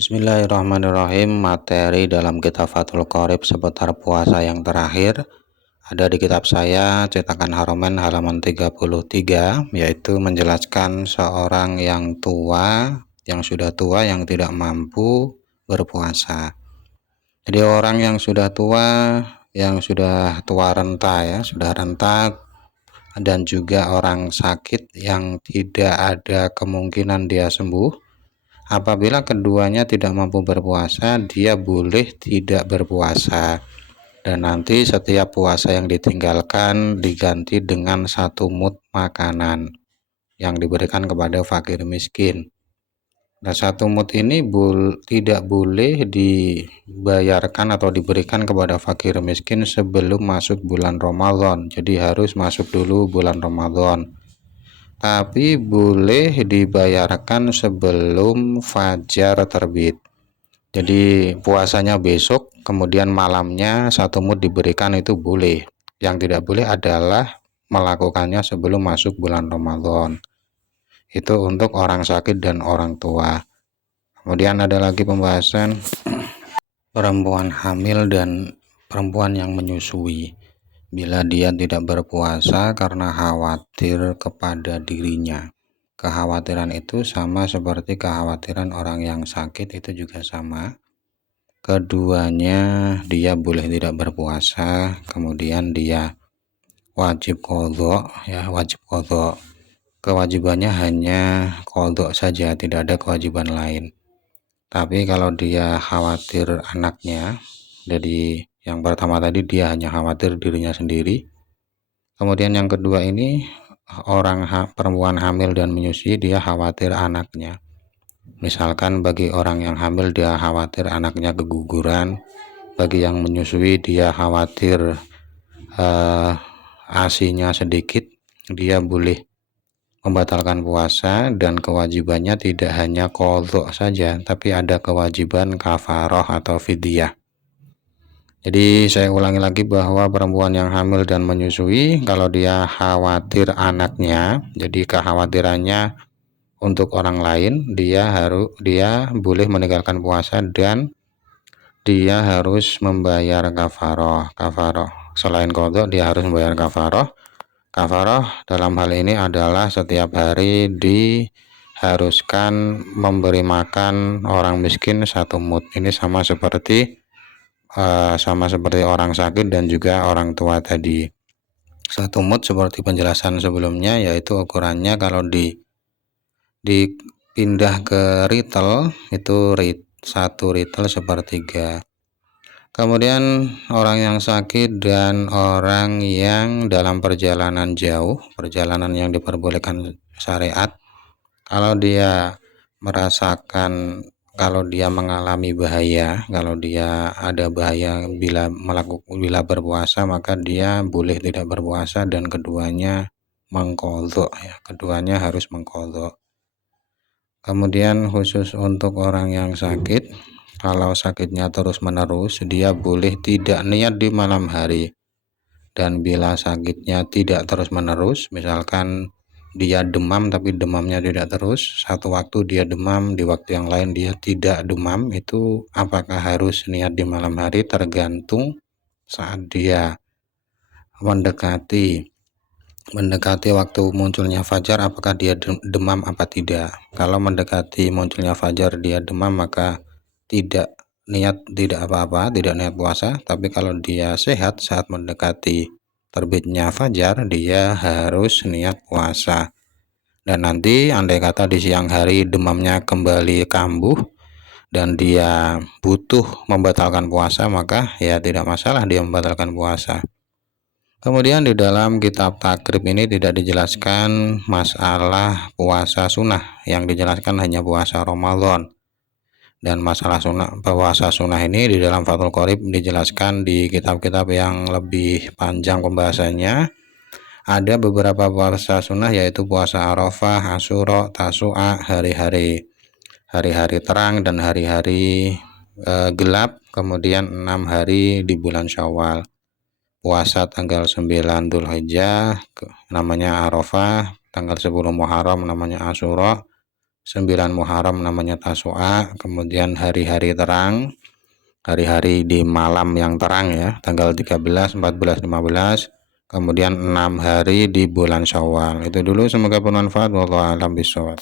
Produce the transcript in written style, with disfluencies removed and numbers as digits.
Bismillahirrahmanirrahim. Materi dalam kitab Fathul Qorib seputar puasa yang terakhir ada di kitab saya cetakan Haramain halaman 33, yaitu menjelaskan seorang yang sudah tua yang tidak mampu berpuasa. Jadi orang yang sudah tua renta sudah renta, dan juga orang sakit yang tidak ada kemungkinan dia sembuh. Apabila keduanya tidak mampu berpuasa, dia boleh tidak berpuasa. Dan nanti setiap puasa yang ditinggalkan diganti dengan 1 mud makanan yang diberikan kepada fakir miskin. Nah, 1 mud ini tidak boleh dibayarkan atau diberikan kepada fakir miskin sebelum masuk bulan Ramadan. Jadi harus masuk dulu bulan Ramadan. Tapi boleh dibayarkan sebelum fajar terbit. Jadi puasanya besok, kemudian malamnya 1 mud diberikan, itu boleh. Yang tidak boleh adalah melakukannya sebelum masuk bulan Ramadan. Itu untuk orang sakit dan orang tua. Kemudian ada lagi pembahasan perempuan hamil dan perempuan yang menyusui. Bila dia tidak berpuasa karena khawatir kepada dirinya. Kekhawatiran itu sama seperti kekhawatiran orang yang sakit, itu juga sama. Keduanya dia boleh tidak berpuasa, kemudian dia wajib qadha, wajib qadha. Kewajibannya hanya qadha saja, tidak ada kewajiban lain. Tapi kalau dia khawatir anaknya, jadi yang pertama tadi dia hanya khawatir dirinya sendiri. Kemudian yang kedua ini perempuan hamil dan menyusui, dia khawatir anaknya. Misalkan bagi orang yang hamil dia khawatir anaknya keguguran, bagi yang menyusui dia khawatir ASI-nya sedikit, dia boleh membatalkan puasa. Dan kewajibannya tidak hanya qadha saja, tapi ada kewajiban kafarah atau fidyah. Jadi saya ulangi lagi bahwa perempuan yang hamil dan menyusui, kalau dia khawatir anaknya, jadi kekhawatirannya untuk orang lain, dia boleh meninggalkan puasa dan dia harus membayar kafarah. Selain qadha, dia harus membayar kafarah. Kafarah dalam hal ini adalah setiap hari diharuskan memberi makan orang miskin 1 mud. Ini sama seperti orang sakit dan juga orang tua tadi. 1 mud seperti penjelasan sebelumnya, yaitu ukurannya kalau dipindah ke ritel itu 1 ritel sepertiga. Kemudian orang yang sakit dan orang yang dalam perjalanan jauh, perjalanan yang diperbolehkan syariat, kalau dia merasakan, kalau dia mengalami bahaya, kalau dia ada bahaya bila berpuasa, maka dia boleh tidak berpuasa dan keduanya mengqadha, keduanya harus mengqadha. Kemudian khusus untuk orang yang sakit, kalau sakitnya terus menerus, dia boleh tidak niat di malam hari. Dan bila sakitnya tidak terus menerus, misalkan dia demam tapi demamnya tidak terus, satu waktu dia demam, di waktu yang lain dia tidak demam, itu apakah harus niat di malam hari? Tergantung saat dia mendekati waktu munculnya fajar, apakah dia demam apa tidak. Kalau mendekati munculnya fajar dia demam, maka tidak apa-apa, tidak niat puasa. Tapi kalau dia sehat saat mendekati terbitnya fajar, dia harus niat puasa. Dan nanti andai kata di siang hari demamnya kembali kambuh dan dia butuh membatalkan puasa, maka ya tidak masalah dia membatalkan puasa. Kemudian di dalam kitab takrib ini tidak dijelaskan masalah puasa sunnah, yang dijelaskan hanya puasa Ramadan. Dan masalah puasa sunnah ini di dalam Fathul Qorib dijelaskan di kitab-kitab yang lebih panjang pembahasannya. Ada beberapa puasa sunnah, yaitu puasa Arafah, Asyura, Tasu'a, hari-hari terang dan hari-hari gelap, kemudian 6 hari di bulan Syawal. Puasa tanggal 9 Dzulhijjah namanya Arafah, tanggal 10 Muharram namanya Asyura, 9 Muharram namanya Tasu'a, kemudian hari-hari terang, hari-hari di malam yang terang ya, tanggal 13, 14, 15, kemudian 6 hari di bulan Syawal. Itu dulu, semoga bermanfaat. Wallahu a'lam bishawab.